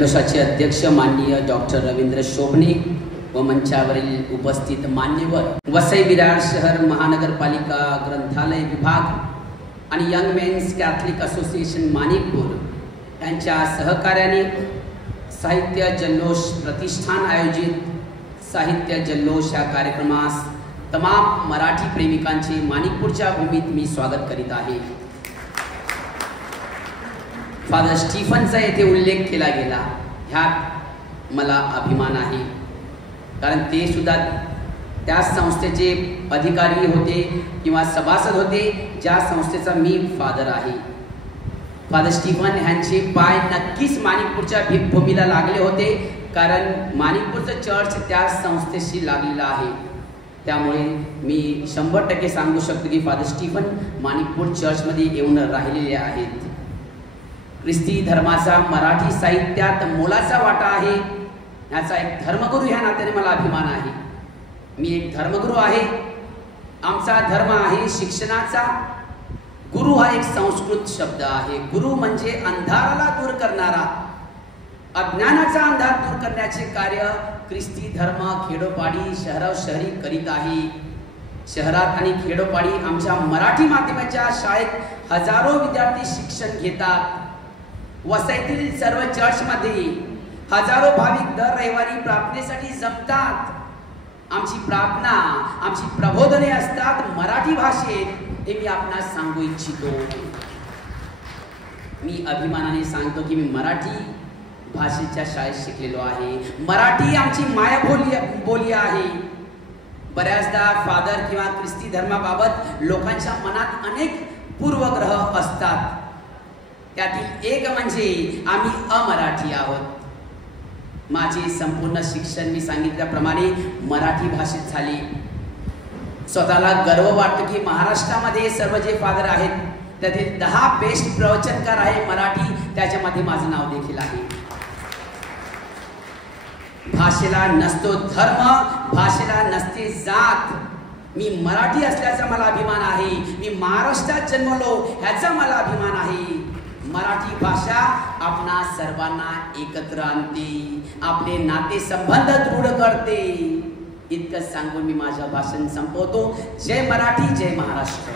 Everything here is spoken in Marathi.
जल्लोषाचे अध्यक्ष माननीय डॉक्टर रवींद्र शोभणे व मंचावरील उपस्थित मान्यवर, वसई विरार शहर महानगरपालिका ग्रंथालय विभाग आणि Young Men's Catholic Association Manikpur यांच्या सहकार्याने साहित्य जल्लोष प्रतिष्ठान आयोजित साहित्य जल्लोष या कार्यक्रमास तमाम मराठी प्रेमिकांचे माणिकपूरच्या भूमीत मी स्वागत करीत आहे। फादर स्टीफनचा येथे उल्लेख केला गेला, ह्यात मला अभिमान आहे, कारण ते सुद्धा त्या संस्थेचे अधिकारी होते किंवा सभासद होते ज्या संस्थेचा मी फादर आहे। फादर स्टीफन यांचे पाय नक्कीच माणिकपूरच्या भूमीला लागले होते, कारण माणिकपूरचं चर्च त्या संस्थेशी लागलेलं आहे। त्यामुळे मी 100% सांगू शकतो की फादर स्टीफन माणिकपूर चर्चमध्ये येऊन राहिलेले आहेत। ख्रिस्ती धर्माचा मराठी साहित्यात मोलाचा वाटा आहे, याचा एक धर्मगुरू ह्या नात्याने मला अभिमान आहे। मी एक धर्मगुरू आहे। आमचा धर्म आहे शिक्षणाचा। गुरु हा एक संस्कृत शब्द आहे। गुरु म्हणजे अंधाराला दूर करणारा, अज्ञानाचा अंधार दूर करण्याचे कार्य ख्रिस्ती धर्म खेडोपाडी शहरी करीत आहे। शहरात आणि खेडोपाडी आमच्या मराठी माध्यमाच्या शाळेत हजारो विद्यार्थी शिक्षण घेतात। वसईतील सर्व चर्चमध्ये हजारो भाविक दर रविवारी प्रार्थनेसाठी जमतात। आमची प्रार्थना, आमची प्रबोधने असतात मराठी भाषेत, हे मी आपणास सांगू इच्छितो। मी अभिमानाने सांगतो की मी मराठी भाषेच्या शाळेत शिकलेलो आहे। मराठी आमची मायबोली आहे। बऱ्याचदा फादर किंवा ख्रिस्ती धर्माबाबत लोकांच्या मनात अनेक पूर्वग्रह असतात, त्यातील एक म्हणजे आम्ही अमराठी आहोत। माझे संपूर्ण शिक्षण मी सांगितल्याप्रमाणे मराठी भाषेत झाले। स्वतःला गर्व वाटतो की महाराष्ट्रामध्ये सर्व जे फादर आहेत त्यातील 10 बेस्ट प्रवचनकार आहे मराठी, त्याच्यामध्ये माझं नाव देखील आहे। भाषेला नसतो धर्म, भाषेला नसते जात। मी मराठी असल्याचा मला अभिमान आहे। मी महाराष्ट्रात जन्मलो ह्याचा मला अभिमान आहे। मराठी भाषा आपणा सर्वांना एकत्र आणते, आपले नाते संबंध दृढ करते। इतकं सांगून मी माझं भाषण संपवतो। जय मराठी, जय महाराष्ट्र।